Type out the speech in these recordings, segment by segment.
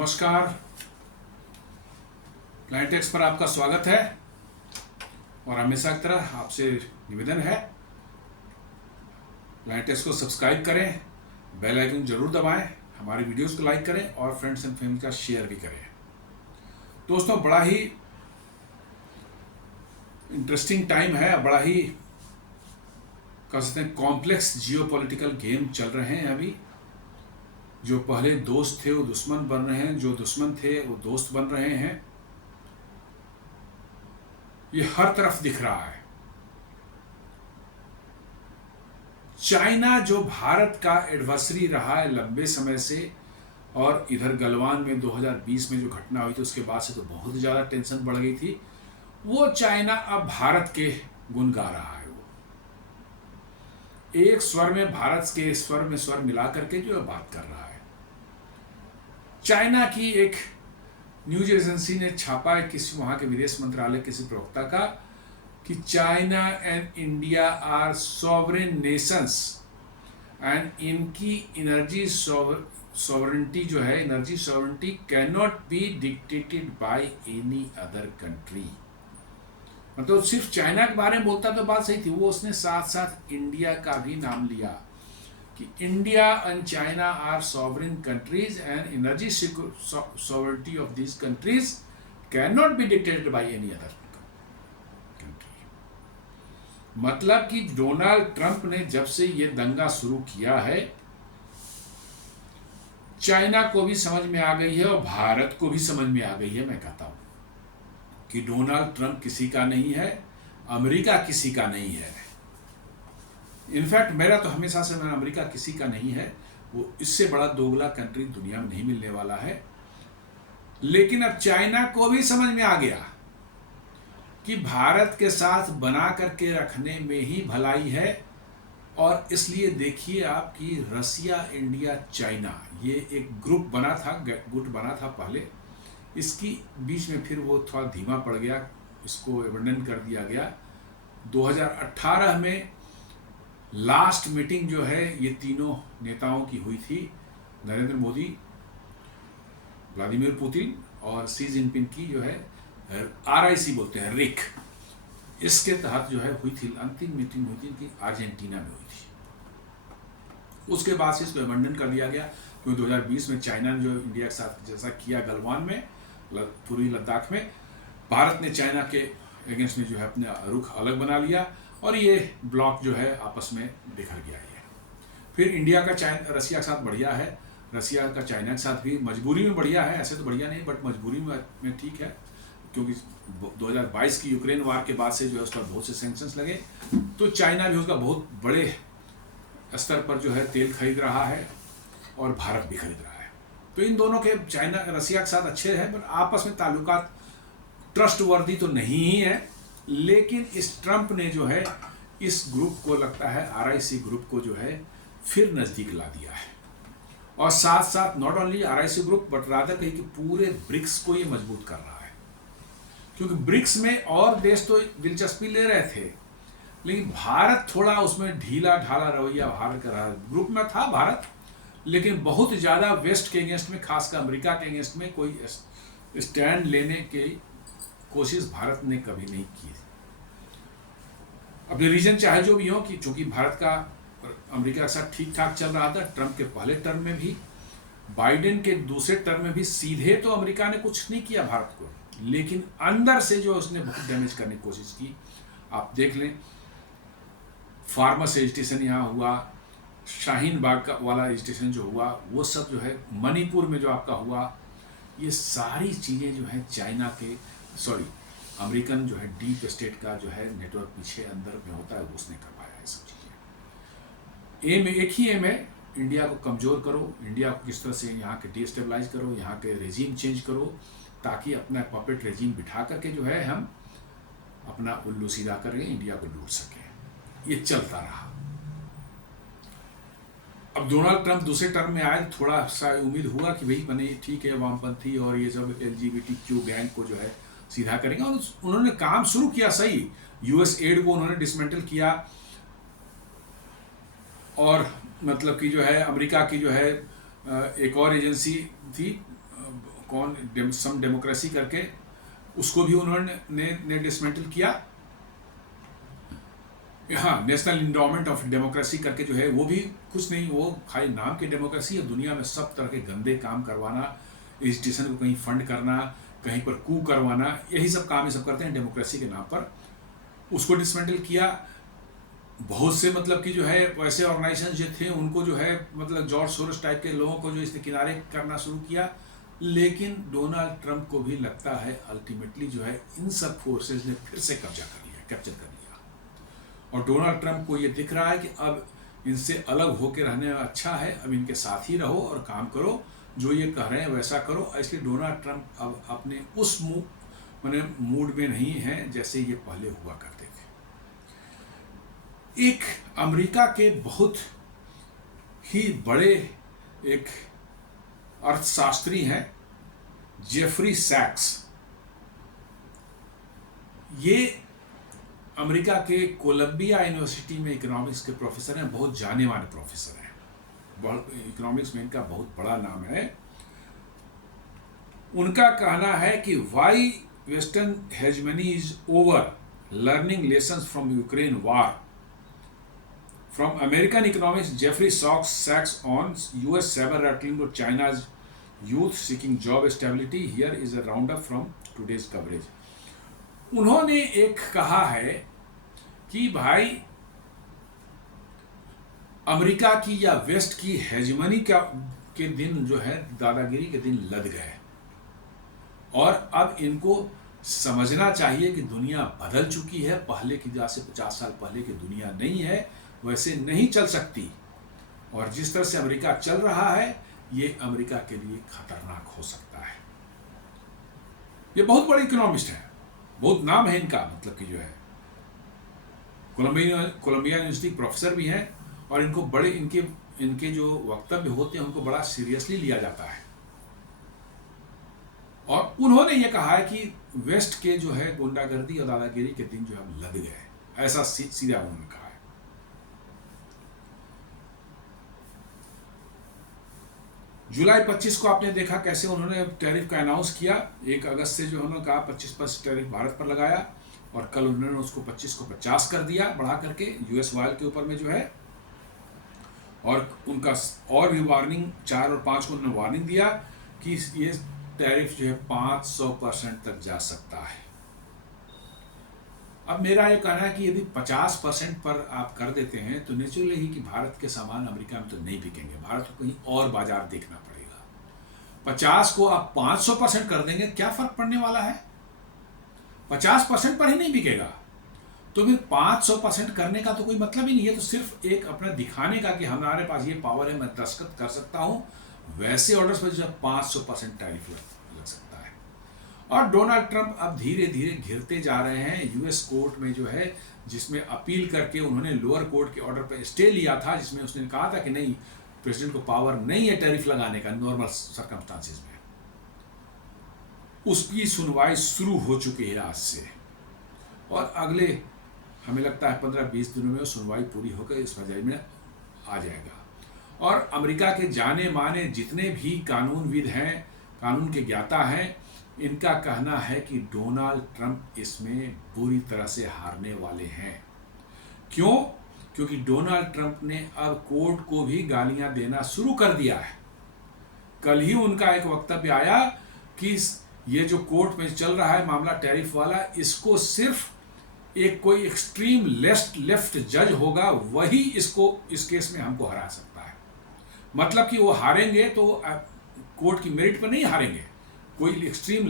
नमस्कार। प्लानिटेक्स पर आपका स्वागत है और हमेशा की तरह आपसे निवेदन है प्लानिटेक्स को सब्सक्राइब करें, बेल आइकन जरूर दबाएं, हमारी वीडियोस को लाइक करें और फ्रेंड्स एंड फैमिली का शेयर भी करें। दोस्तों, बड़ा ही इंटरेस्टिंग टाइम है, बड़ा ही कह सकते हैं कॉम्प्लेक्स जियोपॉलिटिकल गेम चल रहे हैं। अभी जो पहले दोस्त थे वो दुश्मन बन रहे हैं, जो दुश्मन थे वो दोस्त बन रहे हैं। ये हर तरफ दिख रहा है। चाइना जो भारत का एडवर्सरी रहा है लंबे समय से, और इधर गलवान में 2020 में जो घटना हुई थी उसके बाद से तो बहुत ज़्यादा टेंशन बढ़ गई थी। वो चाइना अब भारत के गुण गा रहा है। वो एक स्वर में भारत के स्वर में स्वर मिला करके जो बात कर रहा है। चाइना की एक न्यूज एजेंसी ने छापा है, किसी वहां के विदेश मंत्रालय किसी प्रवक्ता का, कि China and India are sovereign nations and इनकी एनर्जी सॉवरेंटी जो है, energy sovereignty can not be dictated by any other country. मतलब सिर्फ चाइना के बारे में बोलता तो बात सही थी, वो उसने साथ साथ इंडिया का भी नाम लिया कि India and China are sovereign countries and energy sovereignty of these countries can not be dictated by any other country. मतलब कि डोनाल्ड ट्रंप ने जब से ये दंगा शुरू किया है, चाइना को भी समझ में आ गई है और भारत को भी समझ में आ गई है। मैं कहता हूं कि डोनाल्ड ट्रंप किसी का नहीं है, अमेरिका किसी का नहीं है। इनफैक्ट मेरा तो हमेशा से मैं अमेरिका किसी का नहीं है, वो इससे बड़ा दोगला कंट्री दुनिया में नहीं मिलने वाला है। लेकिन अब चाइना को भी समझ में आ गया कि भारत के साथ बना करके रखने में ही भलाई है। और इसलिए देखिए आप कि रसिया, इंडिया, चाइना, ये एक ग्रुप बना था, गुट बना था पहले, इसकी बीच में फिर वो थोड़ा धीमा पड़ गया, इसको एबंडन कर दिया गया। 2018 में लास्ट मीटिंग जो है ये तीनों नेताओं की हुई थी, नरेंद्र मोदी, व्लादिमीर पुतिन और शी जिनपिंग की, जो है RIC बोलते हैं, रिक, इसके तहत जो है हुई थी। अंतिम मीटिंग हुई थी इनकी अर्जेंटीना में हुई थी। उसके बाद से इसको एबंडन कर दिया गया क्योंकि 2020 में चाइना ने जो इंडिया के साथ जैसा किया गलवान में, पूर्वी लद्दाख में, भारत ने चाइना के अगेंस्ट में जो है अपने रुख अलग बना लिया और ये ब्लॉक जो है आपस में बिखर गया है। फिर इंडिया का रसिया के साथ बढ़िया है, रसिया का चाइना के साथ भी मजबूरी में बढ़िया है, ऐसे तो बढ़िया नहीं बट मजबूरी में ठीक है, क्योंकि 2022 की यूक्रेन वार के बाद से जो है उस पर बहुत से सैंक्शंस लगे, तो चाइना भी उसका बहुत बड़े स्तर पर जो है तेल खरीद रहा है और भारत भी खरीद रहा है। तो इन दोनों के, चाइना रसिया के साथ अच्छे हैं, पर आपस में ताल्लुकात ट्रस्ट वर्दी तो नहीं ही है। लेकिन इस ट्रंप ने जो है इस ग्रुप को, लगता है RIC ग्रुप को जो है फिर नज़दीक ला दिया है। और साथ साथ not only RIC group but rather कहीं कि पूरे ब्रिक्स को ये मजबूत कर रहा है, क्योंकि ब्रिक्स में और देश तो दिलचस्पी ले रहे थे, लेकिन भारत थोड़ा उसमें ढीला ढाला रवैया भारत कर रहा है। ग्रुप में था भारत, लेकिन बहुत ज़्यादा वेस्ट के अगेंस्ट में, खासकर अमेरिका के अगेंस्ट में कोई स्टैंड लेने की कोशिश भारत ने कभी नहीं की। अब रीजन चाहे जो भी हो, कि चूंकि भारत का अमेरिका के साथ ठीक ठाक चल रहा था, ट्रंप के पहले टर्म में भी, बाइडेन के दूसरे टर्म में भी, सीधे तो अमेरिका ने कुछ नहीं किया भारत को, लेकिन अंदर से जो उसने बहुत डैमेज करने की कोशिश की। आप देख लें, फार्मस एजिटेशन यहाँ हुआ, शाहीन बाग का वाला एजिटेशन जो हुआ, वो सब जो है मणिपुर में जो आपका हुआ, ये सारी चीज़ें जो है चाइना के, अमेरिकन जो है डीप स्टेट का जो है नेटवर्क पीछे अंदर में होता है, उसने करवाया है सब चीज़ें। एम एक ही एम है, इंडिया को कमज़ोर करो, इंडिया को किस तरह से यहाँ के डिस्टेबलाइज करो, यहाँ के रेजीम चेंज करो, ताकि अपना पपेट रेजीम बिठा करके जो है हम अपना उल्लू सीधा करके इंडिया को लूट सकें। ये चलता रहा। अब डोनाल्ड ट्रंप दूसरे टर्म में आए, थोड़ा सा उम्मीद हुआ कि भाई बने ठीक है, वामपंथी और ये सब LGBTQ गैंग को जो है सीधा करेंगे, और उन्होंने काम शुरू किया सही। US एड को उन्होंने डिसमेंटल किया, और मतलब कि जो है अमेरिका की जो है एक और एजेंसी थी सम डेमोक्रेसी करके उसको भी उन्होंने डिसमेंटल किया। हाँ, नेशनल इंडोमेंट ऑफ डेमोक्रेसी करके जो है वो भी कुछ नहीं, वो खाली नाम की डेमोक्रेसी है। दुनिया में सब तरह के गंदे काम करवाना, एजुकेशन को कहीं फंड करना, कहीं पर कू करवाना, यही सब काम ये सब करते हैं डेमोक्रेसी के नाम पर। उसको डिसमेंटल किया। बहुत से मतलब कि जो है वैसे ऑर्गेनाइजेशन जो थे उनको जो है मतलब जॉर्ज सोरोस टाइप के लोगों को जो इसके किनारे करना शुरू किया। लेकिन डोनाल्ड ट्रंप को भी लगता है अल्टीमेटली जो है इन सब फोर्सेस ने फिर से कब्जा कर लिया, कैप्चर कर लिया। और डोनाल्ड ट्रंप को ये दिख रहा है कि अब इनसे अलग होकर रहने में अच्छा है, अब इनके साथ ही रहो और काम करो, जो ये कह रहे हैं वैसा करो। इसलिए डोनाल्ड ट्रंप अब अपने उस मूड में नहीं है जैसे ये पहले हुआ करते थे। एक अमेरिका के बहुत ही बड़े एक अर्थशास्त्री हैं जेफरी सैक्स। ये अमेरिका के कोलंबिया यूनिवर्सिटी में इकोनॉमिक्स के प्रोफेसर हैं, बहुत जाने माने प्रोफेसर हैं, इकोनॉमिक्स में इनका बहुत बड़ा नाम है। उनका कहना है कि why western hegemony is over, learning lessons from Ukraine war. From American economics, Jeffrey Sachs on US saber rattling to China's youth seeking job stability. Here is a roundup from today's coverage. उन्होंने एक कहा है कि भाई America की या waste की hegemony के दिन जो है दादागिरी के दिन लद गए और अब इनको समझना चाहिए कि दुनिया बदल चुकी है। पहले की जैसे 50 साल पहले की दुनिया नहीं है, वैसे नहीं चल सकती। और जिस तरह से अमेरिका चल रहा है ये अमेरिका के लिए खतरनाक हो सकता है। ये बहुत बड़े इकोनॉमिस्ट हैं, बहुत नाम है इनका, मतलब कि जो है कोलंबिया यूनिवर्सिटी प्रोफेसर भी हैं और इनको बड़े इनके जो वक्तव्य होते हैं उनको बड़ा सीरियसली लिया जाता है। और उन्होंने ये कहा है कि वेस्ट के जो है गुंडागर्दी और दादागिरी के दिन जो है लद गए, ऐसा सीधा उन्होंने कहा है। जुलाई 25 को आपने देखा कैसे उन्होंने टैरिफ का अनाउंस किया। 1 अगस्त से जो उन्होंने कहा 25% टैरिफ भारत पर लगाया और कल उन्होंने उसको 25 को 50 कर दिया बढ़ा करके यूएस ऑयल के ऊपर में जो है। और उनका और भी वार्निंग 4 और 5 को उन्होंने वार्निंग दिया कि ये टैरिफ जो है 500% तक जा सकता है। अब मेरा ये कहना है कि यदि 50% पर आप कर देते हैं तो नेचुरली ही कि भारत के सामान अमेरिका में तो नहीं बिकेंगे, भारत को कहीं और बाजार देखना पड़ेगा। 50 को आप 500% कर देंगे, क्या फर्क पड़ने वाला है? 50% पर ही नहीं बिकेगा तो फिर 500% करने का तो कोई मतलब ही नहीं है। तो सिर्फ एक अपना दिखाने का कि हमारे पास ये पावर है, मैं दस्तखत कर सकता हूं, वैसे ऑर्डर्स पर जो 500% टैरिफ लग सकता है। और डोनाल्ड ट्रंप अब धीरे धीरे घिरते जा रहे हैं यूएस कोर्ट में जो है, जिसमें अपील करके उन्होंने लोअर कोर्ट के ऑर्डर पर स्टे लिया था, जिसमें उसने कहा था कि नहीं, प्रेसिडेंट को पावर नहीं है टैरिफ लगाने का नॉर्मल सर्कमस्टांसिस में। उसकी सुनवाई शुरू हो चुकी है आज से और अगले हमें लगता है 15-20 दिनों में वो सुनवाई पूरी होकर इस फैसले में आ जाएगा। और अमेरिका के जाने माने जितने भी कानूनविद हैं, कानून के ज्ञाता हैं, इनका कहना है कि डोनाल्ड ट्रंप इसमें बुरी तरह से हारने वाले हैं। क्यों? क्योंकि डोनाल्ड ट्रंप ने अब कोर्ट को भी गालियां देना शुरू कर दिया है। कल ही उनका एक वक्तव्य आया कि ये जो कोर्ट में चल रहा है मामला टैरिफ वाला, इसको सिर्फ एक कोई एक्सट्रीम लेफ्ट जज होगा वही इसको इस केस में हमको हरा सकता है। मतलब कि वो हारेंगे तो कोर्ट की मेरिट पर नहीं हारेंगे, कोई एक्सट्रीम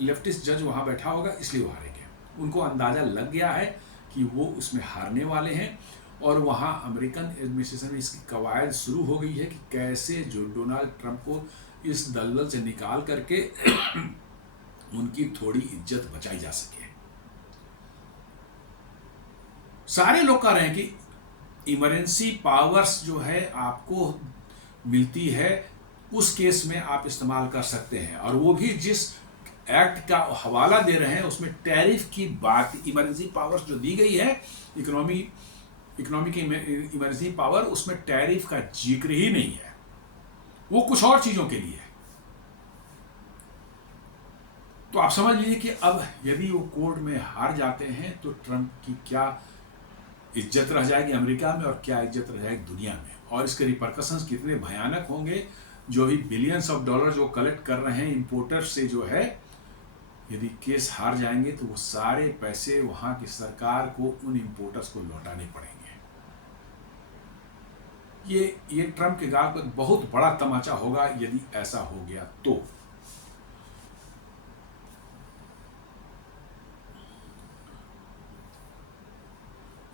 लेफ्टिस्ट जज वहां बैठा होगा इसलिए वो हारेंगे। उनको अंदाजा लग गया है कि वो उसमें हारने वाले हैं और वहां अमेरिकन एडमिनिस्ट्रेशन में इसकी कवायद शुरू हो गई है कि कैसे जो डोनाल्ड ट्रंप को इस दलदल से निकाल करके उनकी थोड़ी इज्जत बचाई जा सके। सारे लोग कह रहे हैं कि इमरजेंसी पावर्स जो है आपको मिलती है उस केस में आप इस्तेमाल कर सकते हैं, और वो भी जिस एक्ट का हवाला दे रहे हैं उसमें टैरिफ की बात, इमरजेंसी पावर्स जो दी गई है, इकोनॉमी की इमरजेंसी पावर, उसमें टैरिफ का जिक्र ही नहीं है, वो कुछ और चीजों के लिए है। तो आप समझ लीजिए कि अब यदि वो कोर्ट में हार जाते हैं तो ट्रंप की क्या इज्जत रह जाएगी अमेरिका में और क्या इज्जत रह जाएगी दुनिया में, और इसके रिपरकशंस कितने भयानक होंगे। जो भी बिलियंस ऑफ डॉलर जो कलेक्ट कर रहे हैं इंपोर्टर्स से जो है, यदि केस हार जाएंगे तो वो सारे पैसे वहां की सरकार को उन इंपोर्टर्स को लौटाने पड़ेंगे। ये ट्रंप के गाल पर बहुत बड़ा तमाचा होगा यदि ऐसा हो गया तो।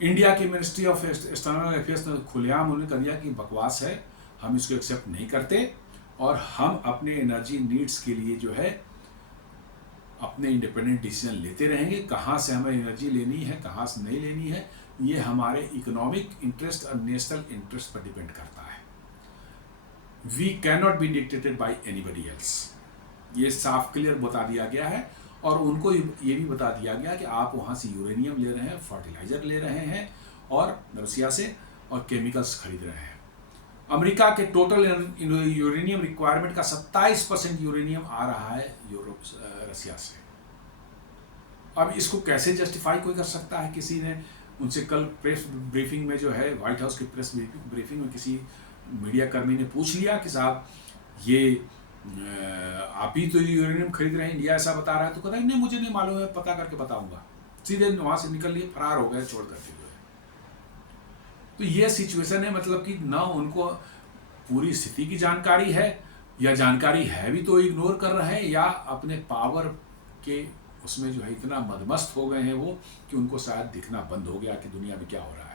इंडिया की मिनिस्ट्री ऑफ एक्सटर्नल अफेयर्स ने खुलेआम उन्होंने कह दिया कि बकवास है, हम इसको एक्सेप्ट नहीं करते और हम अपने एनर्जी नीड्स के लिए जो है अपने इंडिपेंडेंट डिसीजन लेते रहेंगे। कहाँ से हमें एनर्जी लेनी है, कहाँ से नहीं लेनी है, ये हमारे इकोनॉमिक इंटरेस्ट और नेशनल इंटरेस्ट पर डिपेंड करता है। We can not be dictated by anybody else, ये साफ क्लियर बता दिया गया है। और उनको ये भी बता दिया गया कि आप वहाँ से यूरेनियम ले रहे हैं, फर्टिलाइजर ले रहे हैं और रसिया से, और केमिकल्स खरीद रहे हैं। अमेरिका के टोटल यूरेनियम रिक्वायरमेंट का 27% यूरेनियम आ रहा है रसिया से। अब इसको कैसे जस्टिफाई कोई कर सकता है? किसी ने उनसे कल प्रेस ब्रीफिंग में जो है, व्हाइट हाउस की प्रेस ब्रीफिंग में किसी मीडिया कर्मी ने पूछ लिया कि साहब ये आप ही तो यूरेनियम खरीद रहे हैं, इंडिया ऐसा बता रहा है। तो कहता है नहीं मुझे नहीं मालूम है, पता करके बताऊंगा। सीधे वहां से निकल लिए, फरार हो गए छोड़ करके जो है। तो ये सिचुएशन है, मतलब कि ना उनको पूरी स्थिति की जानकारी है, या जानकारी है भी तो इग्नोर कर रहे हैं, या अपने पावर के उसमें जो है इतना मदमस्त हो गए हैं वो कि उनको शायद दिखना बंद हो गया कि दुनिया में क्या हो रहा है।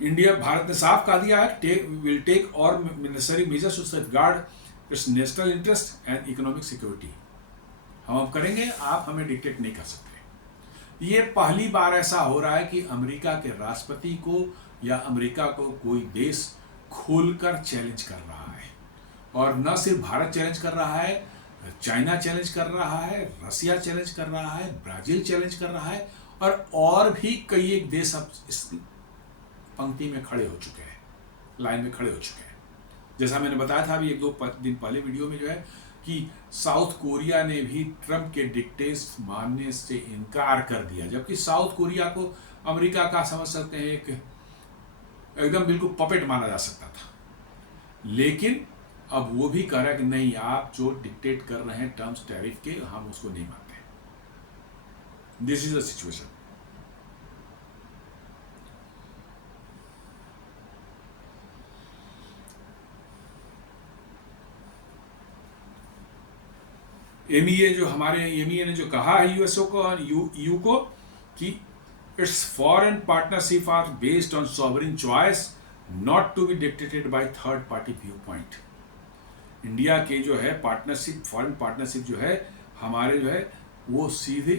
भारत ने साफ कहा दिया है, विल टेक और necessary measures to safeguard its national interest and economic security. हम अब करेंगे, आप हमें डिक्टेट नहीं कर सकते। ये पहली बार ऐसा हो रहा है कि अमेरिका के राष्ट्रपति को या अमेरिका को कोई देश खोलकर चैलेंज कर रहा है। और न सिर्फ भारत चैलेंज कर रहा है, चाइना चैलेंज कर रहा है, रसिया चैलेंज कर रहा है, ब्राजील चैलेंज कर रहा है, और भी कई एक देश अब इस पंक्ति में खड़े हो चुके हैं, लाइन में खड़े हो चुके हैं। जैसा मैंने बताया था अभी 1-2 दिन पहले वीडियो में जो है कि साउथ कोरिया ने भी ट्रंप के डिक्टेट्स मानने से इनकार कर दिया, जबकि साउथ कोरिया को अमेरिका का समझ सकते हैं एकदम बिल्कुल पपेट माना जा सकता था। लेकिन अब वो भी कह रहा है कि नहीं, आप जो डिक्टेट कर रहे हैं टर्म्स टैरिफ के, हम उसको नहीं मानते। This is the situation. MEA जो हमारे एमईए ने जो कहा है यूएसओ को और यू को कि its foreign partnership are based on sovereign choice not to be dictated by third party view point. India के जो है पार्टनरशिप, फॉरेन पार्टनरशिप जो है हमारे जो है वो सीधे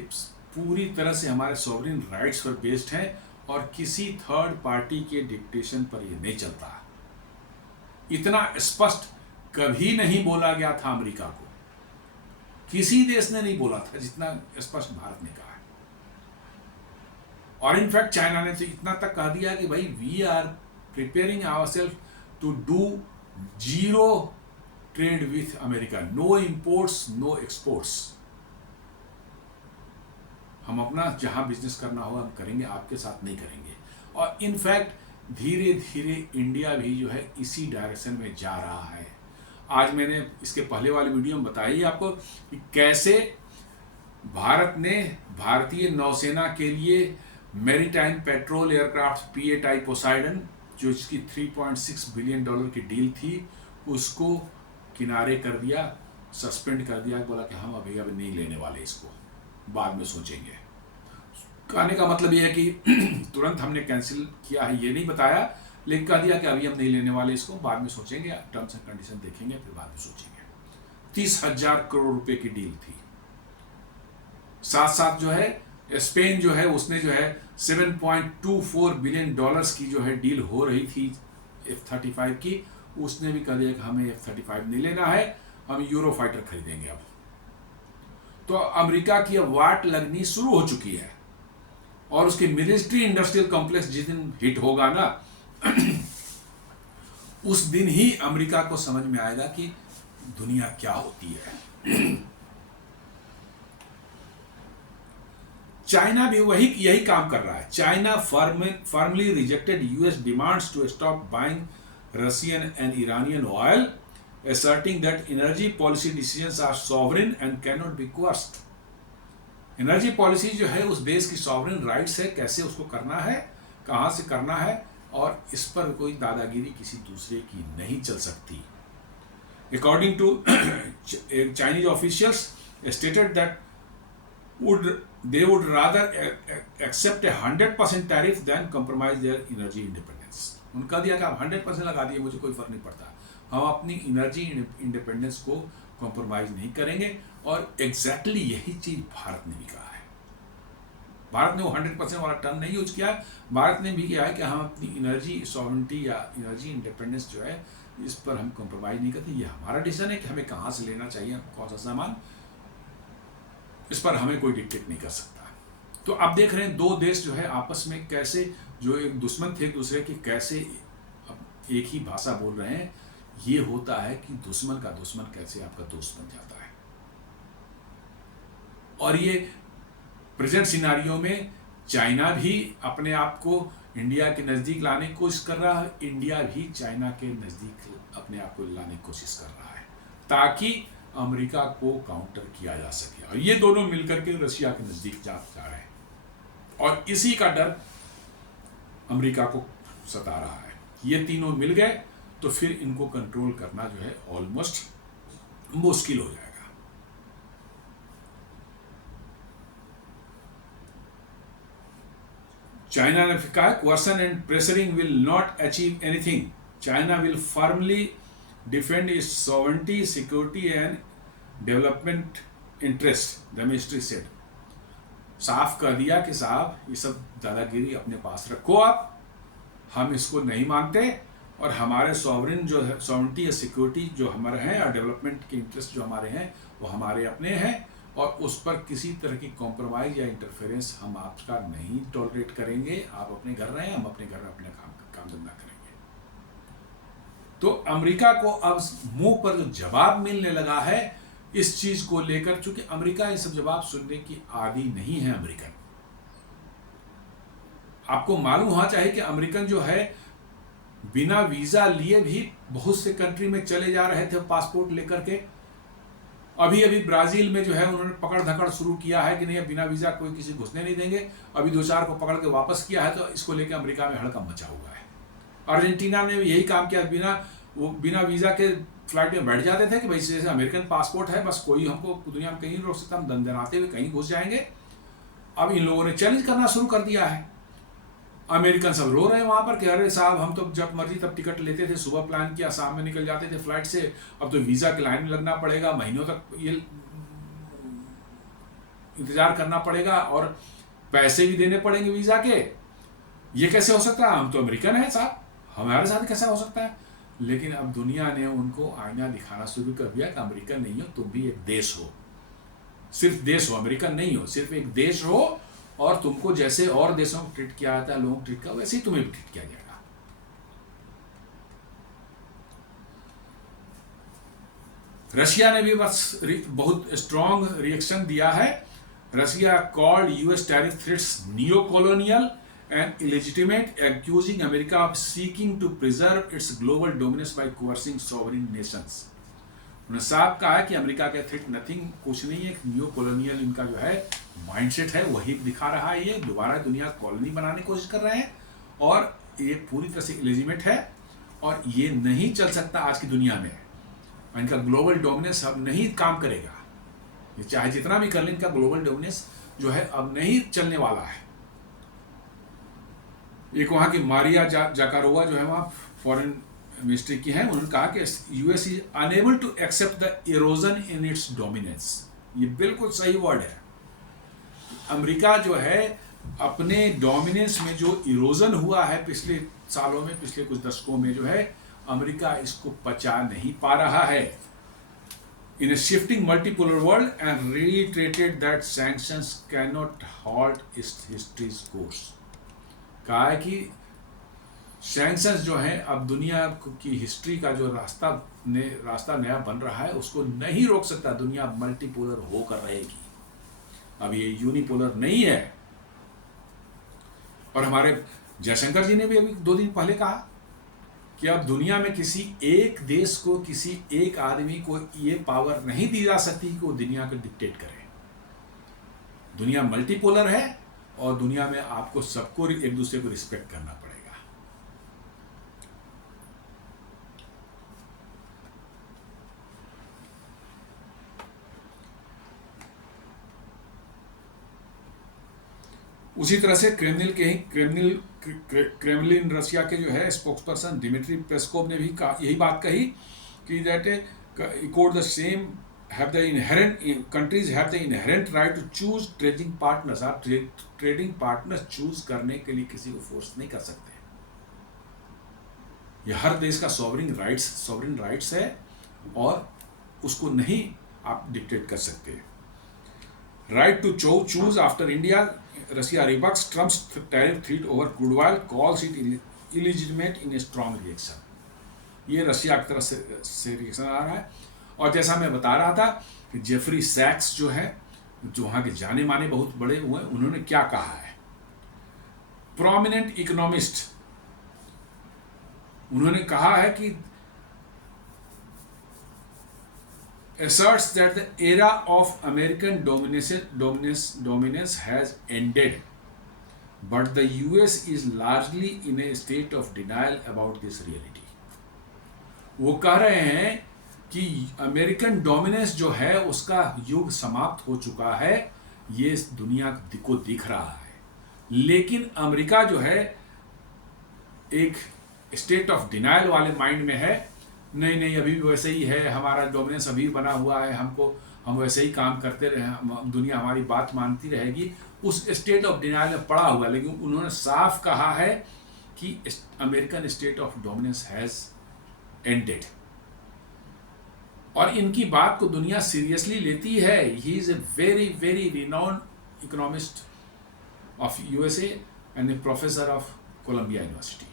पूरी तरह से हमारे सॉवरेन राइट्स पर बेस्ड है और किसी थर्ड पार्टी के डिक्टेशन पर ये नहीं चलता। इतना स्पष्ट कभी नहीं बोला गया था अमेरिका को, किसी देश ने नहीं बोला था जितना स्पष्ट भारत ने कहा है। और इनफैक्ट चाइना ने तो इतना तक कह दिया कि भाई we are preparing ourself to do zero trade with America, no imports no exports. हम अपना जहां बिजनेस करना होगा हम करेंगे, आपके साथ नहीं करेंगे। और इनफैक्ट धीरे धीरे इंडिया भी जो है इसी डायरेक्शन में जा रहा है। आज मैंने इसके पहले वाले वीडियो में बताई आपको कि कैसे भारत ने भारतीय नौसेना के लिए maritime petrol aircraft PATI Poseidon, जो इसकी $3.6 बिलियन की डील थी, उसको किनारे कर दिया, सस्पेंड कर दिया, बोला कि हम अभी नहीं लेने वाले, इसको बाद में सोचेंगे। कहने का मतलब यह है कि तुरंत हमने कैंसिल किया है ये नहीं बताया, लेकिन कह दिया कि अभी हम नहीं लेने वाले, इसको बाद में सोचेंगे, टर्म्स एंड कंडीशन देखेंगे, फिर बाद में सोचेंगे। 30,000 करोड़ रुपए की डील थी। साथ साथ जो है स्पेन जो है उसने जो है $7.24 बिलियन की जो है डील हो रही थी F-35 की, उसने भी कह दिया कि हमें F-35 नहीं लेना है, हम यूरो फाइटर खरीदेंगे अब। तो अमेरिका की अब वाट लगनी शुरू हो चुकी है और उसके मिलिट्री इंडस्ट्रियल कॉम्प्लेक्स जिस दिन हिट होगा ना उस दिन ही अमेरिका को समझ में आएगा कि दुनिया क्या होती है। चाइना भी यही काम कर रहा है। China firmly rejected US demands to stop buying Russian and Iranian oil, asserting that energy policy decisions are sovereign and cannot be coerced। Energy policy जो है उस देश की सॉवरेन राइट्स है, कैसे उसको करना है, कहाँ से करना है, और इस पर कोई दादागिरी किसी दूसरे की नहीं चल सकती। According to Chinese officials stated that they would rather accept a 100% tariff than compromise their energy independence। उनका दिया कि आप 100% लगा दिए, मुझे कोई फर्क नहीं पड़ता, हम अपनी एनर्जी इंडिपेंडेंस को कॉम्प्रोमाइज नहीं करेंगे। और एग्जैक्टली यही चीज भारत ने भी कहा है। भारत ने वो 100% वाला टर्म नहीं यूज किया। भारत ने भी किया है कि हम अपनी एनर्जी सॉवरेंटी या एनर्जी इंडिपेंडेंस जो है इस पर हम कॉम्प्रोमाइज नहीं करते। ये हमारा डिसीजन है कि हमें कहाँ से लेना चाहिए कौन सा सामान, इस पर हमें कोई डिक्टेट नहीं कर सकता। तो आप देख रहे हैं दो देश जो है आपस में कैसे, जो एक दुश्मन थे एक दूसरे की, कैसे एक ही भाषा बोल रहे हैं। ये होता है कि दुश्मन का दुश्मन कैसे आपका दोस्त बन जाता है। और ये प्रेजेंट सिनारियो में चाइना भी अपने आप को इंडिया के नज़दीक लाने की कोशिश कर रहा है, इंडिया भी चाइना के नज़दीक अपने आप को लाने की कोशिश कर रहा है, ताकि अमेरिका को काउंटर किया जा सके। और ये दोनों मिलकर के रशिया के नज़दीक जा रहे हैं, और इसी का डर अमेरिका को सता रहा है। ये तीनों मिल गए तो फिर इनको कंट्रोल करना जो है ऑलमोस्ट मुश्किल हो जाएगा। चाइना ने कहा question and pressuring will not achieve anything, China will firmly defend it's sovereignty, security and development interest, the ministry said. साफ कर दिया कि साहब ये सब दादागिरी अपने पास रखो आप, हम इसको नहीं मानते, और हमारे सॉवरेन जो है सॉवरेंटी या सिक्योरिटी जो हमारे हैं और डेवलपमेंट के इंटरेस्ट जो हमारे हैं वो हमारे अपने हैं, और उस पर किसी तरह की कॉम्प्रोमाइज या इंटरफेरेंस हम आपका नहीं टॉलरेट करेंगे। आप अपने घर रहें, हम अपने घर में अपने काम धंधा करेंगे। तो अमेरिका को अब मुंह पर जो जवाब मिलने लगा है इस चीज को लेकर, चूंकि अमेरिका ये सब जवाब सुनने की आदी नहीं है। अमेरिकन, आपको मालूम होना चाहिए कि अमेरिकन जो है बिना वीजा लिए भी बहुत से कंट्री में चले जा रहे थे पासपोर्ट लेकर के। अभी ब्राजील में जो है उन्होंने पकड़ धकड़ शुरू किया है कि नहीं, बिना वीजा कोई किसी घुसने नहीं देंगे। अभी 2-4 को पकड़ के वापस किया है, तो इसको लेकर अमेरिका में हड़कंप मचा हुआ है। अर्जेंटीना ने भी यही काम किया, बिना वीजा के फ्लाइट में बैठ जाते थे कि भाई जैसे अमेरिकन पासपोर्ट है, बस कोई हमको दुनिया में कहीं नहीं रोक सकता, हम दंदनाते हुए कहीं घुस जाएंगे। अब इन लोगों ने चैलेंज करना शुरू कर दिया है। अमेरिकन सब रो रहे हैं वहां पर कि अरे साहब हम तो जब मर्जी तब टिकट लेते थे, सुबह प्लान किया शाम में निकल जाते थे फ्लाइट से, अब तो वीजा की लाइन में लगना पड़ेगा, महीनों तक ये इंतजार करना पड़ेगा और पैसे भी देने पड़ेंगे वीजा के। ये कैसे हो सकता है, हम तो अमेरिकन है साहब, हमारे साथ कैसा हो सकता है। लेकिन अब दुनिया ने उनको आईना दिखाना शुरू कर दिया कि अमेरिकन नहीं हो, तुम भी एक देश हो, सिर्फ देश हो, अमेरिकन नहीं हो, सिर्फ एक देश हो, और तुमको जैसे और देशों को ट्रीट किया जाता है, लोगों को ट्रीट किया, वैसे ही तुम्हें भी ट्रीट किया जाएगा। रशिया ने भी बस बहुत स्ट्रॉन्ग रिएक्शन दिया है। Russia called US tariff threats neo colonial and illegitimate, accusing America of seeking to preserve its global dominance by coercing sovereign nations. उन्होंने साफ कहा है कि अमेरिका के थ्रेट नथिंग, कुछ नहीं है, न्यू कॉलोनियल इनका जो है माइंडसेट है वही दिखा रहा है। ये दोबारा दुनिया कॉलोनी बनाने की कोशिश कर रहे हैं, और ये पूरी तरह से इलेजिमेट है, और ये नहीं चल सकता आज की दुनिया में। इनका ग्लोबल डोमिनेंस अब नहीं काम करेगा, ये चाहे जितना भी कर ले, इनका ग्लोबल डोमिनेंस जो है अब नहीं चलने वाला है। एक वहां की मारिया जाकारोवा जो है वहां फॉरेन मिनिस्ट्री की है, उन्होंने कहा कि US is unable to accept the erosion in its dominance. ये बिल्कुल सही वर्ड है। अमेरिका जो है अपने डोमिनेंस में जो इरोजन हुआ है पिछले सालों में, पिछले कुछ दशकों में जो है, अमेरिका इसको पचा नहीं पा रहा है। इन a shifting multipolar world and reiterated that sanctions cannot halt its history's course। कहा है कि सैंक्शंस जो हैं अब दुनिया की हिस्ट्री का जो रास्ता नया बन रहा है उसको नहीं रोक सकता। दुनिया मल्टीपोलर होकर रहेगी, अब ये यूनिपोलर नहीं है। और हमारे जयशंकर जी ने भी अभी 2 दिन पहले कहा कि अब दुनिया में किसी एक देश को, किसी एक आदमी को ये पावर नहीं दी जा सकती कि वो दुनिया को डिक्टेट करे। दुनिया मल्टीपोलर है और दुनिया में आपको सबको एक दूसरे को रिस्पेक्ट करना पड़ेगा। उसी तरह से क्रेमलिन रशिया के जो है स्पोक्स पर्सन डिमिट्री पेस्कोव ने भी यही बात कही कि that echoed the same have the inherent countries have the inherent right to choose trading partners। आप ट्रेडिंग पार्टनर चूज करने के लिए किसी को फोर्स नहीं कर सकते। यह हर देश का सॉवरिन राइट्स है और उसको नहीं आप डिक्टेट कर सकते। Right to choose after India Russia rebukes Trump's tariff threat over crude oil, calls it illegitimate in a strong reaction. ये रशिया की तरफ से रिएक्शन आ रहा है। और जैसा मैं बता रहा था कि जेफरी सैक्स जो है, जो वहाँ के जाने माने बहुत बड़े हुए, उन्होंने क्या कहा है। प्रोमिनेंट इकोनॉमिस्ट, उन्होंने कहा है कि asserts that the era of American dominance has ended, but the US is largely in a state of denial about this reality। वो कह रहे हैं कि अमेरिकन डोमिनेंस जो है उसका युग समाप्त हो चुका है, ये दुनिया को दिख रहा है। लेकिन अमेरिका जो है एक स्टेट ऑफ डिनाइल वाले माइंड में है, नहीं अभी भी वैसे ही है, हमारा डोमिनेंस अभी बना हुआ है, हम वैसे ही काम करते रहे, दुनिया हमारी बात मानती रहेगी, उस स्टेट ऑफ डिनाइल में पड़ा हुआ है। लेकिन उन्होंने साफ कहा है कि American state of dominance has ended, और इनकी बात को दुनिया सीरियसली लेती है। He is a very renowned economist of USA and a professor of Columbia University.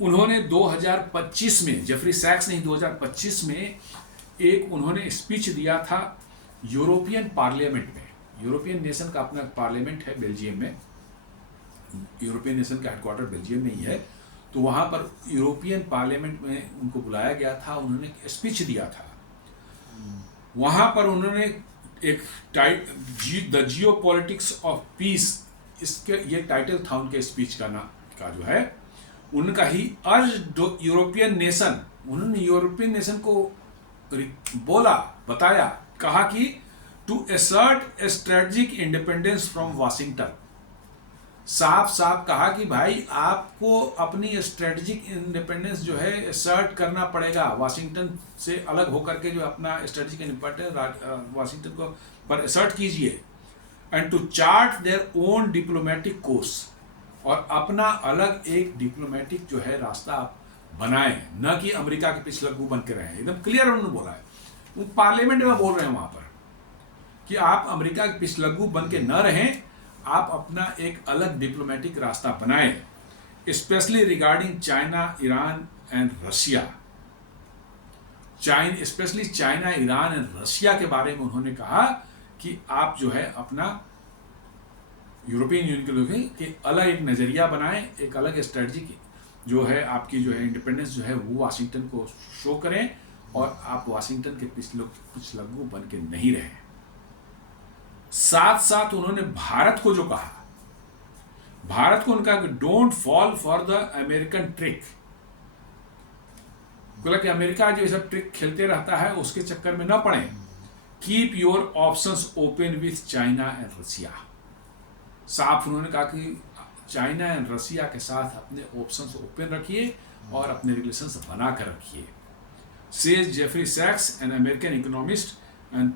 उन्होंने 2025 में, जेफरी सैक्स ने 2025 में एक उन्होंने स्पीच दिया था यूरोपियन पार्लियामेंट में। यूरोपियन नेशन का अपना पार्लियामेंट है बेल्जियम में, यूरोपियन नेशन का हेडक्वार्टर बेल्जियम में ही है। तो वहाँ पर यूरोपियन पार्लियामेंट में उनको बुलाया गया था, उन्होंने स्पीच दिया था। वहाँ पर उन्होंने एक the Jio politics of peace, इसके ये टाइटल था उनके स्पीच का जो है उनका ही अर्ज यूरोपियन नेशन, उन्होंने यूरोपियन नेशन को बोला, बताया, कहा कि to assert a strategic independence from Washington. साफ कहा कि भाई आपको अपनी स्ट्रेटेजिक इंडिपेंडेंस जो है असर्ट करना पड़ेगा, वाशिंगटन से अलग होकर के जो अपना स्ट्रेटेजिक इंडिपेंडेंस वाशिंगटन को पर असर्ट कीजिए। And to chart their own diplomatic course, और अपना अलग एक डिप्लोमेटिक जो है रास्ता आप बनाएं, न कि अमेरिका के पिछलग्गू बन के रहें। एकदम क्लियर उन्होंने बोला है, वो पार्लियामेंट में बोल रहे हैं वहां पर कि आप अमेरिका के पिछलग्गू बन के न रहें, आप अपना एक अलग डिप्लोमेटिक रास्ता बनाएं, specially regarding China, Iran and Russia. Specially China, Iran and Russia के बारे में उन्होंने कहा कि आप जो है अपना यूरोपियन यूनियन के लोग कि अलग एक नज़रिया बनाएं, एक अलग स्ट्रेटजी जो है आपकी जो है इंडिपेंडेंस जो है वो वाशिंगटन को शो करें, और आप वाशिंगटन के पिछलग्गू बन के नहीं रहें। साथ उन्होंने भारत को जो कहा, भारत को उनका don't fall for the American trick, बोला कि अमेरिका जो सब ट्रिक खेलते रहता है उसके चक्कर में न पड़े। Keep your options open with China and Russia. साफ उन्होंने कहा कि चाइना एंड रशिया के साथ अपने ऑप्शंस ओपन रखिए और अपने रिलेशंस बना कर रखिए। सेज जेफरी सैक्स, an American economist and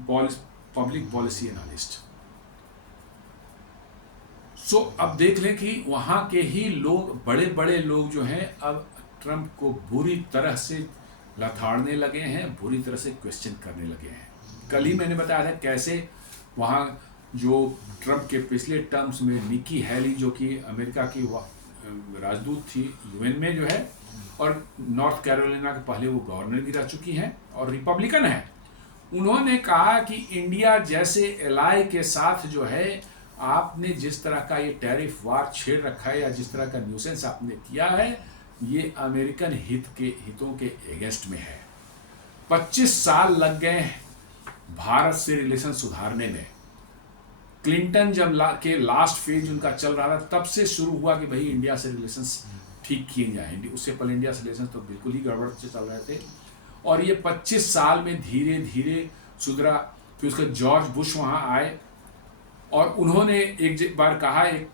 public policy analyst. So अब देख लें कि वहाँ के ही लोग, बड़े लोग जो हैं अब ट्रंप को बुरी तरह से लथाड़ने लगे हैं, बुरी तरह से क्वेश्चन करने लगे हैं। कल ही मैंने बताया था कैसे वहाँ जो ट्रंप के पिछले टर्म्स में निकी हैली जो कि अमेरिका की राजदूत थी यूएन में जो है, और नॉर्थ कैरोलिना के पहले वो गवर्नर भी रह चुकी हैं और रिपब्लिकन हैं। उन्होंने कहा कि इंडिया जैसे एलाई के साथ जो है आपने जिस तरह का ये टैरिफ वार छेड़ रखा है या जिस तरह का न्यूसेंस आपने किया है, ये अमेरिकन हितों के अगेंस्ट में है। 25 साल लग गए भारत से रिलेशन सुधारने में। क्लिंटन जब के लास्ट फेज उनका चल रहा था तब से शुरू हुआ कि भाई इंडिया से रिलेशंस ठीक किए जाएंगे। उससे पहले इंडिया से रिलेशन तो बिल्कुल ही गड़बड़ से चल रहे थे, और ये 25 साल में धीरे धीरे सुधरा। फिर उसके जॉर्ज बुश वहाँ आए और उन्होंने एक बार कहा, एक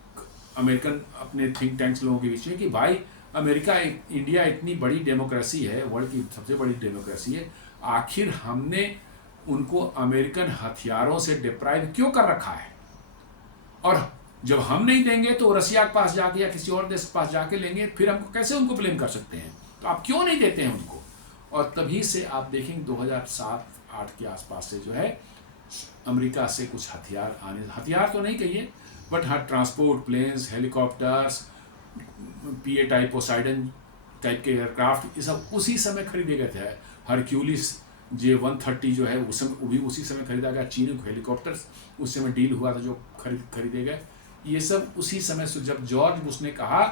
अमेरिकन अपने थिंक टैंक्स लोगों के बीच में, कि भाई इंडिया इतनी बड़ी डेमोक्रेसी है, वर्ल्ड की सबसे बड़ी डेमोक्रेसी है, आखिर हमने उनको अमेरिकन हथियारों से डिप्राइव क्यों कर रखा है, और जब हम नहीं देंगे तो रसिया के पास जाके या किसी और देश के पास जाके लेंगे, फिर हमको कैसे उनको ब्लेम कर सकते हैं, तो आप क्यों नहीं देते हैं उनको। और तभी से आप देखेंगे 2007-8 के आसपास से जो है अमेरिका से कुछ हथियार तो नहीं कहिए, बट हाँ ट्रांसपोर्ट प्लेन्स, हेलीकॉप्टर्स, पीए टाइप पोसाइडन टाइप के एयरक्राफ्ट, ये सब उसी समय खरीदे गए थे। हरक्यूलिस J-130 जो है उस समय वो भी उसी समय खरीदा गया। चीनी को हेलीकॉप्टर्स उस समय डील हुआ था जो खरीदे गए। ये सब उसी समय से, जब जॉर्ज बुश ने कहा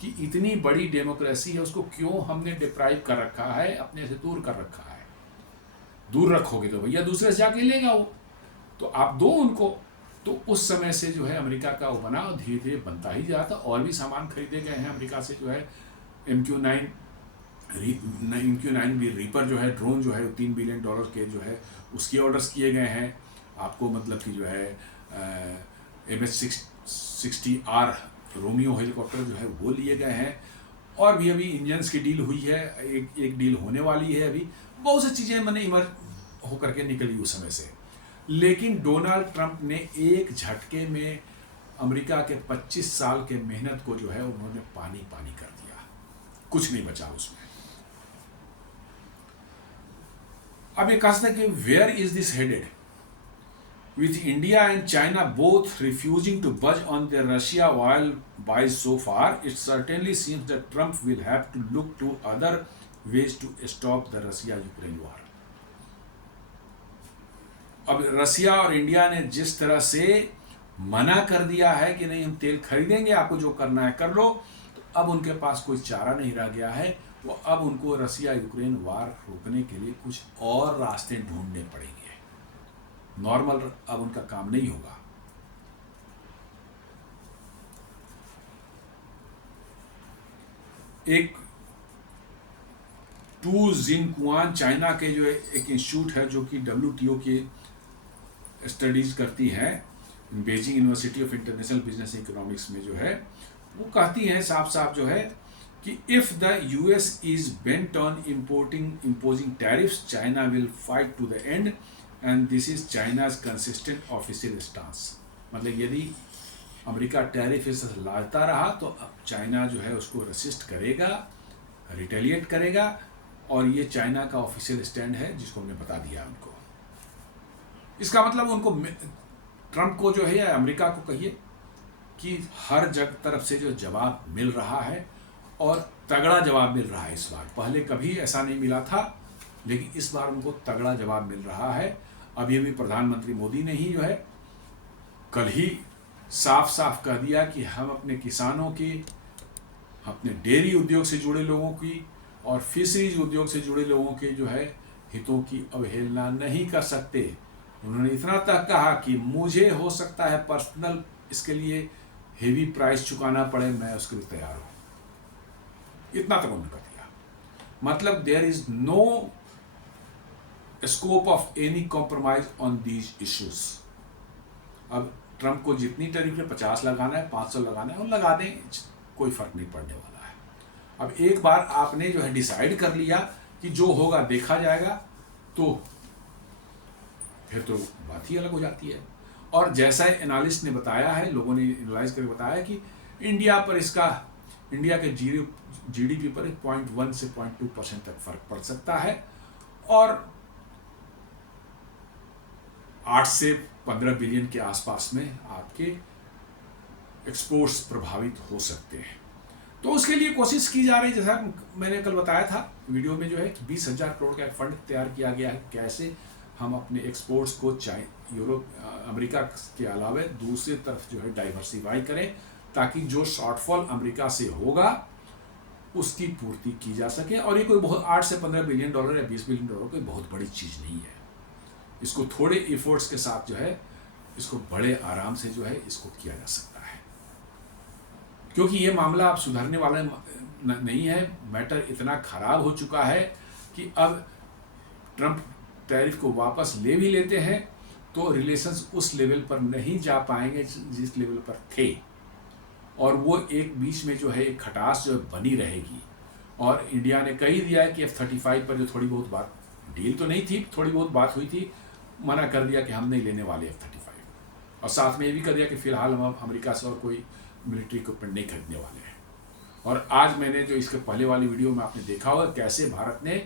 कि इतनी बड़ी डेमोक्रेसी है उसको क्यों हमने डिप्राइव कर रखा है, अपने से दूर कर रखा है, दूर रखोगे तो भैया दूसरे से जाके लेगा वो, तो आप दो उनको। तो उस समय से जो है अमेरिका का वो बना और धीरे धीरे बनता ही जा रहा था। और भी सामान खरीदे गए हैं अमेरिका से, जो है MQ-9 भी, रीपर जो है ड्रोन जो है $3 बिलियन के जो है उसके ऑर्डर्स किए गए हैं आपको, मतलब कि जो है MH-60R रोमियो हेलीकॉप्टर जो है वो लिए गए हैं। और भी अभी इंजन्स की डील हुई है, एक डील होने वाली है। अभी बहुत सी चीज़ें मैंने इमर्ज होकर के निकली उस समय से। लेकिन डोनाल्ड ट्रंप ने एक झटके में अमेरिका के 25 साल के मेहनत को जो है उन्होंने पानी पानी कर दिया, कुछ नहीं बचा उसमें। अब ये कह सकते हैं कि where is this headed, with India and China both refusing to budge on their Russia oil buys so far, it certainly seems that Trump will have to look to other ways to stop the Russia-Ukraine war. अब रसिया और India ने जिस तरह से मना कर दिया है कि नहीं हम तेल खरीदेंगे, आपको जो करना है कर लो, तो अब उनके पास कोई चारा नहीं रह गया है। वो अब उनको रसिया यूक्रेन वार रोकने के लिए कुछ और रास्ते ढूंढने पड़ेंगे। नॉर्मल अब उनका काम नहीं होगा। एक टू जिनकुआन चाइना के जो एक इंस्टीट्यूट है जो कि WTO की स्टडीज करती है, Beijing university of international business economics में जो है, वो कहती है साफ साफ जो है कि if the US is bent on imposing tariffs, China will fight to the end and this is China's consistent official stance। मतलब यदि अमेरिका टैरिफ लाता रहा तो अब चाइना जो है उसको रेसिस्ट करेगा, रिटेलिएट करेगा, और ये चाइना का ऑफिशियल स्टैंड है जिसको हमने बता दिया उनको। इसका मतलब उनको, ट्रंप को जो है या अमेरिका को कहिए, कि हर तरफ से जो जवाब मिल रहा है और तगड़ा जवाब मिल रहा है इस बार। पहले कभी ऐसा नहीं मिला था, लेकिन इस बार उनको तगड़ा जवाब मिल रहा है। अभी अभी प्रधानमंत्री मोदी ने ही जो है कल ही साफ साफ कह दिया कि हम अपने किसानों की, अपने डेयरी उद्योग से जुड़े लोगों की और फिशरीज उद्योग से जुड़े लोगों के जो है हितों की अवहेलना नहीं कर सकते। उन्होंने इतना तक कहा कि मुझे हो सकता है पर्सनल इसके लिए हेवी प्राइस चुकाना पड़े, मैं उसके लिए तैयार हूं। इतना तक उन्होंने कह दिया। मतलब there is no scope of any compromise on these issues. अब ट्रंप को जितनी टैरिफ में 50 लगाना है, 500 लगाना है, वो लगा दें, कोई फर्क नहीं पड़ने वाला है। अब एक बार आपने जो है डिसाइड कर लिया कि जो होगा देखा जाएगा, तो फिर तो बात ही अलग हो जाती है। और जैसा एनालिस्ट ने बताया है, लोगों ने एनालाइज करके बताया कि इंडिया के GDP पर 0.1 से 0.2% तक फर्क पड़ सकता है, और 8 से 15 बिलियन के आसपास में आपके एक्सपोर्ट्स प्रभावित हो सकते हैं। तो उसके लिए कोशिश की जा रही है, जैसा मैंने कल बताया था वीडियो में, जो है 20,000 करोड़ का एक फंड तैयार किया गया है, कैसे हम अपने एक्सपोर्ट्स को यूरोप, अमेरिका के अलावा दूसरी तरफ जो है डाइवर्सिफाई करें, ताकि जो शॉर्टफॉल अमेरिका से होगा उसकी पूर्ति की जा सके। और ये कोई बहुत 8 से 15 बिलियन डॉलर या 20 बिलियन डॉलर कोई बहुत बड़ी चीज़ नहीं है। इसको थोड़े एफर्ट्स के साथ जो है इसको बड़े आराम से जो है इसको किया जा सकता है, क्योंकि ये मामला अब सुधरने वाला नहीं है। मैटर इतना खराब हो चुका है कि अब ट्रंप टैरिफ को वापस ले भी लेते हैं तो रिलेशंस उस लेवल पर नहीं जा पाएंगे जिस लेवल पर थे, और वो एक बीच में जो है एक खटास जो बनी रहेगी। और इंडिया ने कही दिया है कि F-35 पर जो थोड़ी बहुत बात, डील तो नहीं थी, थोड़ी बहुत बात हुई थी, मना कर दिया कि हम नहीं लेने वाले F-35, और साथ में ये भी कर दिया कि फिलहाल हम अमेरिका से और कोई मिलिट्री इक्विपमेंट नहीं खरीदने वाले हैं। और आज मैंने जो इसके पहले वाली वीडियो में आपने देखा होगा कैसे भारत ने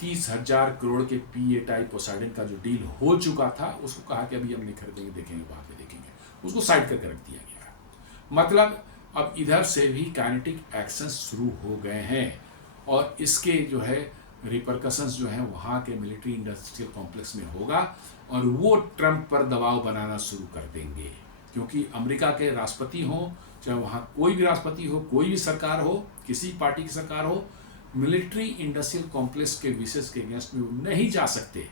30,000 करोड़ के PA पोसाइडन का जो डील हो चुका था उसको कहा कि अभी हम नहीं खरीदेंगे, देखेंगे बाद में देखेंगे, उसको साइड करके रख दिया गया। मतलब अब इधर से भी काइनेटिक एक्शन शुरू हो गए हैं, और इसके जो है रिपरकशंस जो हैं वहाँ के मिलिट्री इंडस्ट्रियल कॉम्प्लेक्स में होगा, और वो ट्रंप पर दबाव बनाना शुरू कर देंगे। क्योंकि अमेरिका के राष्ट्रपति हों, चाहे वहाँ कोई भी राष्ट्रपति हो, कोई भी सरकार हो, किसी पार्टी की सरकार हो, मिलिट्री इंडस्ट्रियल कॉम्प्लेक्स के विशेष के अगेंस्ट में वो नहीं जा सकते।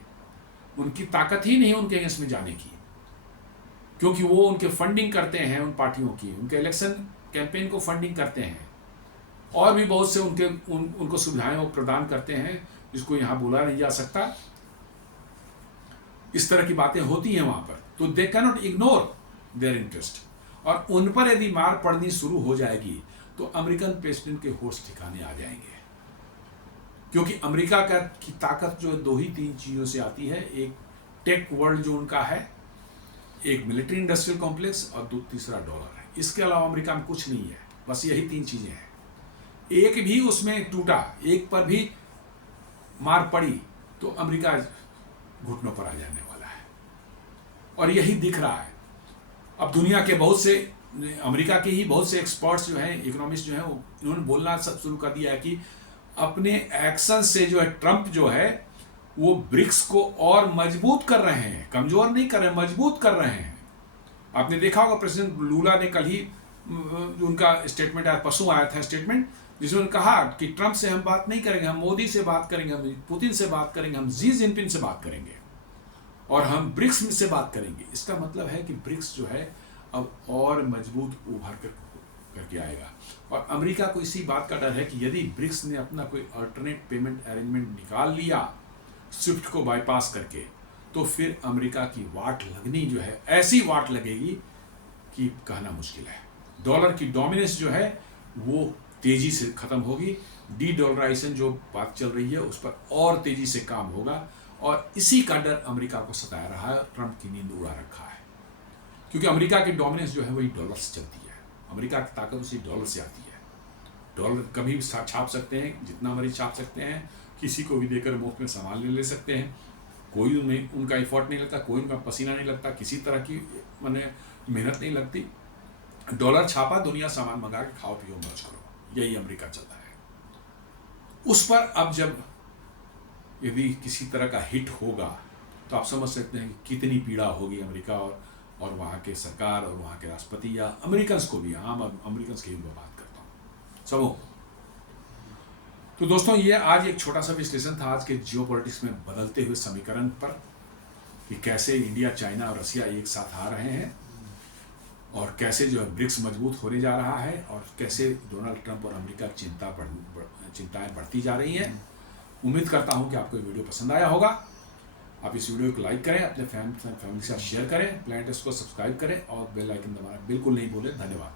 उनकी ताकत ही नहीं है उनके अगेंस्ट में जाने की, क्योंकि वो उनके फंडिंग करते हैं, उन पार्टियों की, उनके इलेक्शन कैंपेन को फंडिंग करते हैं, और भी बहुत से उनको सुविधाएं वो प्रदान करते हैं जिसको यहाँ बोला नहीं जा सकता। इस तरह की बातें होती हैं वहाँ पर, तो they can not ignore their interest. और उन पर यदि मार पड़नी शुरू हो जाएगी तो अमेरिकन प्रेसिडेंट के होश ठिकाने आ जाएंगे, क्योंकि अमेरिका की ताकत जो 2 ही 3 चीज़ों से आती है। एक टेक वर्ल्ड जो उनका है, एक मिलिट्री इंडस्ट्रियल कॉम्प्लेक्स, और तीसरा डॉलर है। इसके अलावा अमेरिका में कुछ नहीं है, बस यही 3 चीज़ें हैं। एक भी उसमें टूटा, एक पर भी मार पड़ी तो अमेरिका घुटनों पर आ जाने वाला है, और यही दिख रहा है। अब दुनिया के बहुत से, अमेरिका के ही बहुत से एक्सपर्ट्स जो हैं, इकोनॉमिस्ट जो हैं, उन्होंने बोलना सब शुरू कर दिया है कि अपने एक्शन से जो है ट्रंप जो है वो ब्रिक्स को और मजबूत कर रहे हैं, कमजोर नहीं कर रहे हैं, मजबूत कर रहे हैं। आपने देखा होगा प्रेसिडेंट लूला ने कल ही उनका स्टेटमेंट आया, परसों आया था स्टेटमेंट, जिसमें उन्होंने कहा कि ट्रंप से हम बात नहीं करेंगे, हम मोदी से बात करेंगे, हम पुतिन से बात करेंगे, हम जी जिनपिंग से बात करेंगे, और हम ब्रिक्स से बात करेंगे। इसका मतलब है कि ब्रिक्स जो है अब और मजबूत उभर करके आएगा। और अमेरिका को इसी बात का डर है कि यदि ब्रिक्स ने अपना कोई अल्टरनेट पेमेंट अरेंजमेंट निकाल लिया स्विफ्ट को बाईपास करके, तो फिर अमेरिका की वाट लगनी जो है ऐसी वाट लगेगी कि कहना मुश्किल है। डॉलर की डोमिनेंस जो है वो तेजी से खत्म होगी, डी डॉलराइजेशन जो बात चल रही है उस पर और तेजी से काम होगा, और इसी का डर अमेरिका को सताया रहा है, ट्रंप की नींद उड़ा रखा है। क्योंकि अमेरिका की डोमिनेंस जो है वही डॉलर से चलती है, अमेरिका की ताकत उसी डॉलर से आती है। डॉलर कभी भी छाप सकते हैं, जितना मर्जी छाप सकते हैं, किसी को भी देकर मुफ्त में सामान ले सकते हैं, कोई उन्हें उनका एफर्ट नहीं लगता, कोई उनका पसीना नहीं लगता, किसी तरह की माने मेहनत नहीं लगती। डॉलर छापा, दुनिया सामान मंगा के खाओ पियो मौज करो, यही अमेरिका चलता है। उस पर अब जब यदि किसी तरह का हिट होगा तो आप समझ सकते हैं कि कितनी पीड़ा होगी अमेरिका और वहाँ के सरकार और वहाँ के राष्ट्रपति, या अमेरिकन्स को भी, आम अमेरिकन्स की मैं बात करता हूँ सबों। तो दोस्तों ये आज एक छोटा सा विश्लेषण था आज के जियोपॉलिटिक्स में बदलते हुए समीकरण पर, कि कैसे इंडिया, चाइना और रसिया एक साथ आ रहे हैं, और कैसे जो है ब्रिक्स मजबूत होने जा रहा है, और कैसे डोनाल्ड ट्रंप और अमेरिका की चिंताएं बढ़ती जा रही हैं। उम्मीद करता हूं कि आपको ये वीडियो पसंद आया होगा। आप इस वीडियो को लाइक करें, अपने फैमिली के साथ शेयर करें, प्लैनेट टेस्ट को सब्सक्राइब करें, और बेल आइकन दबाना बिल्कुल नहीं भूलें। धन्यवाद।